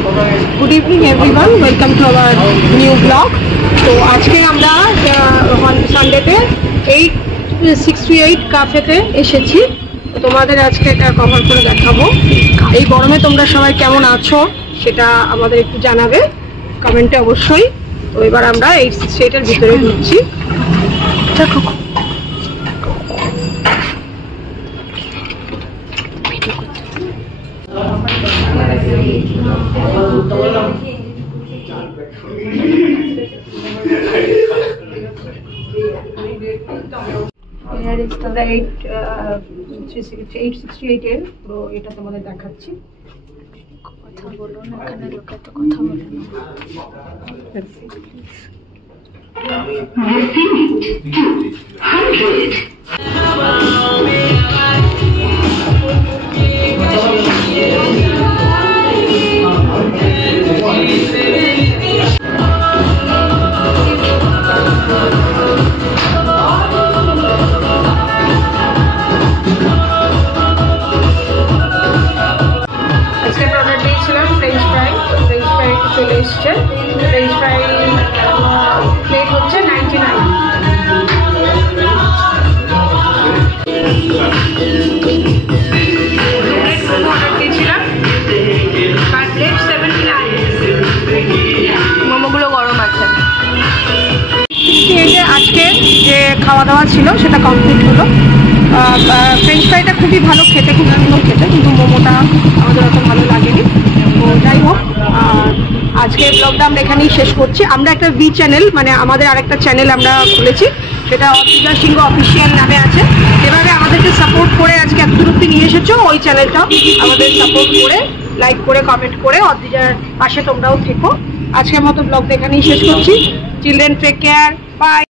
Good evening everyone, welcome to our new vlog. তো আজকে আমরা সানডেতে 868 ক্যাফেতে এসেছি। তোমাদের আজকে এটা কভার করে দেখাবো। এই গরমে তোমরা সবাই কেমন আছো সেটা আমাদের একটু জানাবে কমেন্টে অবশ্যই। তো এবার আমরা 868 এর ভিতরে ঢুকছি। Here is the 868 এর পুরো এটা তোমাদের দেখাচ্ছি। কথা বলো না, এখানে লোকে তো কথা বলে না। চলে এসছে ফ্রেঞ্চ ফ্রাই প্লেট হচ্ছে 99। অর্ডার দিয়েছিলাম পার প্লেট 79। মোমোগুলো গরম আছে। আজকে যে খাওয়া দাওয়া ছিল সেটা কমপ্লিট হলো। ফ্রেঞ্চ ফ্রাইটা খুবই ভালো খেতে, খুব সুন্দর খেতে, কিন্তু মোমোটা আমাদের অত ভালো লাগেনি। তো যাই হোক, আজকে ব্লগটা আমরা এখানেই শেষ করছি। আমরা একটা ভি চ্যানেল, মানে আমাদের আরেকটা চ্যানেল আমরা খুলেছি, সেটা অদ্রিজা সিংহ অফিসিয়াল নামে আছে। এভাবে আমাদেরকে সাপোর্ট করে আজকে এত দূর নিয়ে এসেছো, ওই চ্যানেলটা আমাদের সাপোর্ট করে লাইক করে কমেন্ট করে অদ্রিজার পাশে তোমরাও থেকো। আজকের মতো ব্লগটা এখানেই শেষ করছি। Children take care, by.